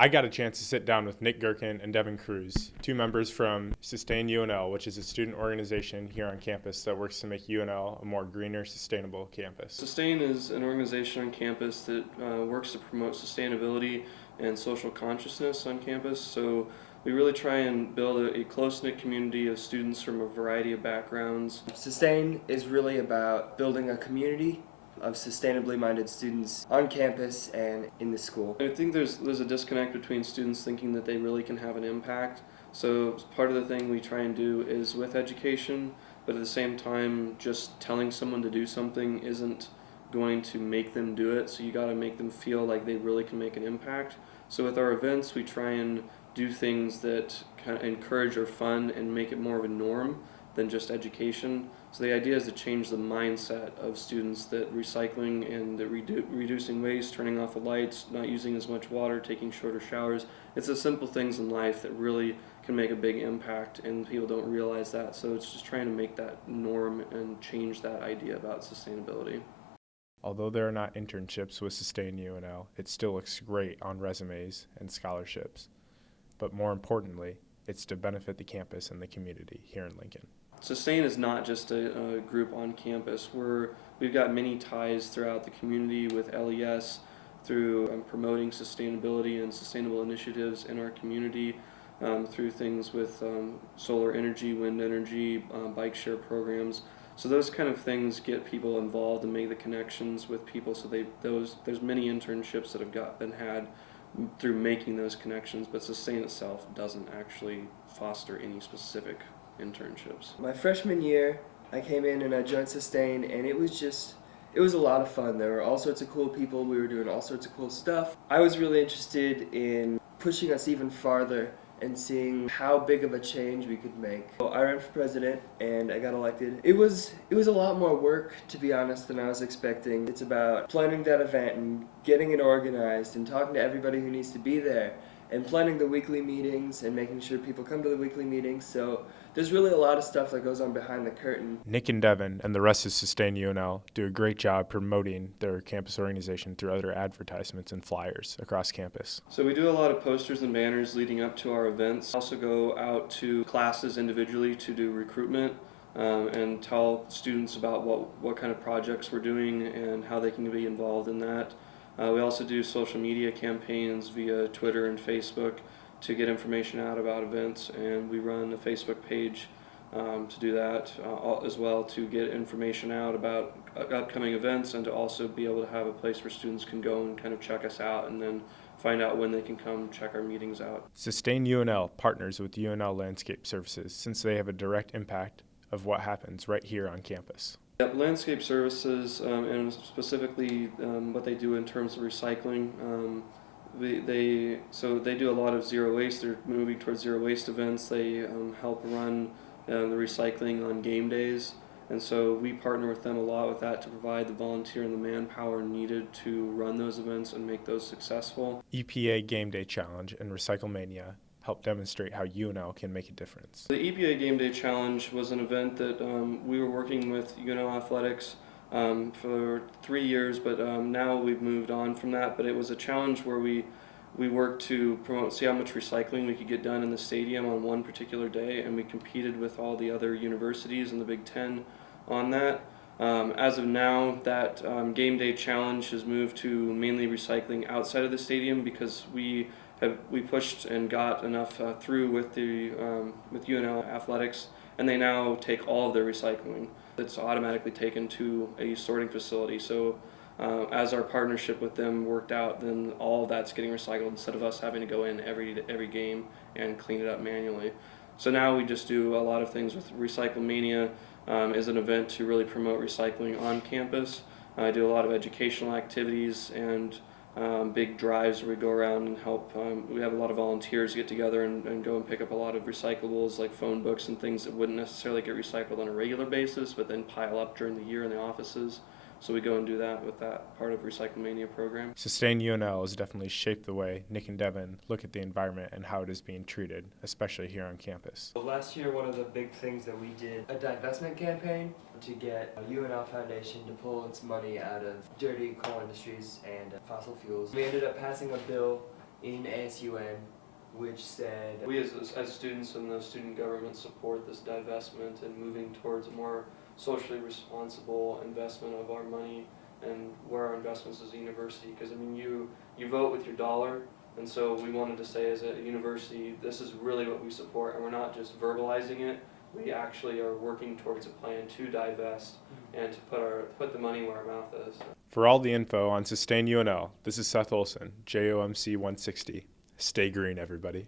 I got a chance to sit down with Nick Gherkin and Devin Cruz, two members from Sustain UNL, which is a student organization here on campus that works to make UNL a more greener, sustainable campus. Sustain is an organization on campus that works to promote sustainability and social consciousness on campus. So we really try and build a close-knit community of students from a variety of backgrounds. Sustain is really about building a community of sustainably minded students on campus and in the school. I think there's a disconnect between students thinking that they really can have an impact. So part of the thing we try and do is with education, but at the same time, just telling someone to do something isn't going to make them do it. So you got to make them feel like they really can make an impact. So with our events, we try and do things that kind of encourage or fun and make it more of a norm than just education. So the idea is to change the mindset of students that recycling and the reducing waste, turning off the lights, not using as much water, taking shorter showers. It's the simple things in life that really can make a big impact, and people don't realize that. So it's just trying to make that norm and change that idea about sustainability. Although there are not internships with Sustain UNL, it still looks great on resumes and scholarships. But more importantly, it's to benefit the campus and the community here in Lincoln. Sustain is not just a group on campus. We've got many ties throughout the community with LES through promoting sustainability and sustainable initiatives in our community through things with solar energy, wind energy, bike share programs. So those kind of things get people involved and make the connections with people. So there's many internships that have been had through making those connections, but Sustain itself doesn't actually foster any specific internships. My freshman year, I came in and I joined Sustain, and it was a lot of fun. There were all sorts of cool people. We were doing all sorts of cool stuff. I was really interested in pushing us even farther and seeing how big of a change we could make. So I ran for president and I got elected. It was a lot more work, to be honest, than I was expecting. It's about planning that event and getting it organized and talking to everybody who needs to be there and planning the weekly meetings and making sure people come to the weekly meetings. So there's really a lot of stuff that goes on behind the curtain. Nick and Devin and the rest of Sustain UNL do a great job promoting their campus organization through other advertisements and flyers across campus. So we do a lot of posters and banners leading up to our events. Also go out to classes individually to do recruitment and tell students about what kind of projects we're doing and how they can be involved in that. We also do social media campaigns via Twitter and Facebook to get information out about events, and we run a Facebook page to do that as well, to get information out about upcoming events and to also be able to have a place where students can go and kind of check us out and then find out when they can come check our meetings out. Sustain UNL partners with UNL Landscape Services since they have a direct impact of what happens right here on campus. Yep, Landscape Services and specifically what they do in terms of recycling. They do a lot of zero waste. They're moving towards zero waste events. They help run the recycling on game days, and so we partner with them a lot with that to provide the volunteer and the manpower needed to run those events and make those successful. EPA Game Day Challenge and Recyclemania help demonstrate how UNL can make a difference. The EPA Game Day Challenge was an event that we were working with UNL Athletics for 3 years, but now we've moved on from that. But it was a challenge where we worked to see how much recycling we could get done in the stadium on one particular day, and we competed with all the other universities in the Big Ten on that. As of now, that Game Day Challenge has moved to mainly recycling outside of the stadium because we pushed and got enough through with UNL Athletics, and they now take all of their recycling. It's automatically taken to a sorting facility. So as our partnership with them worked out, then all of that's getting recycled instead of us having to go in every game and clean it up manually. So now we just do a lot of things with Recyclemania is an event to really promote recycling on campus. I do a lot of educational activities and big drives where we go around and help. We have a lot of volunteers get together and go and pick up a lot of recyclables like phone books and things that wouldn't necessarily get recycled on a regular basis but then pile up during the year in the offices. So we go and do that with that part of Recyclemania program. Sustain UNL has definitely shaped the way Nick and Devin look at the environment and how it is being treated, especially here on campus. Last year, one of the big things that we did, a divestment campaign to get UNL Foundation to pull its money out of dirty coal industries and fossil fuels. We ended up passing a bill in ASUN, which said, We as students and the student government support this divestment and moving towards a more socially responsible investment of our money and where our investments as a university. Because I mean, you vote with your dollar, and so we wanted to say as a university, this is really what we support, and we're not just verbalizing it. We actually are working towards a plan to divest and to put the money where our mouth is. For all the info on Sustain UNL, this is Seth Olson, JOMC 160. Stay green, everybody.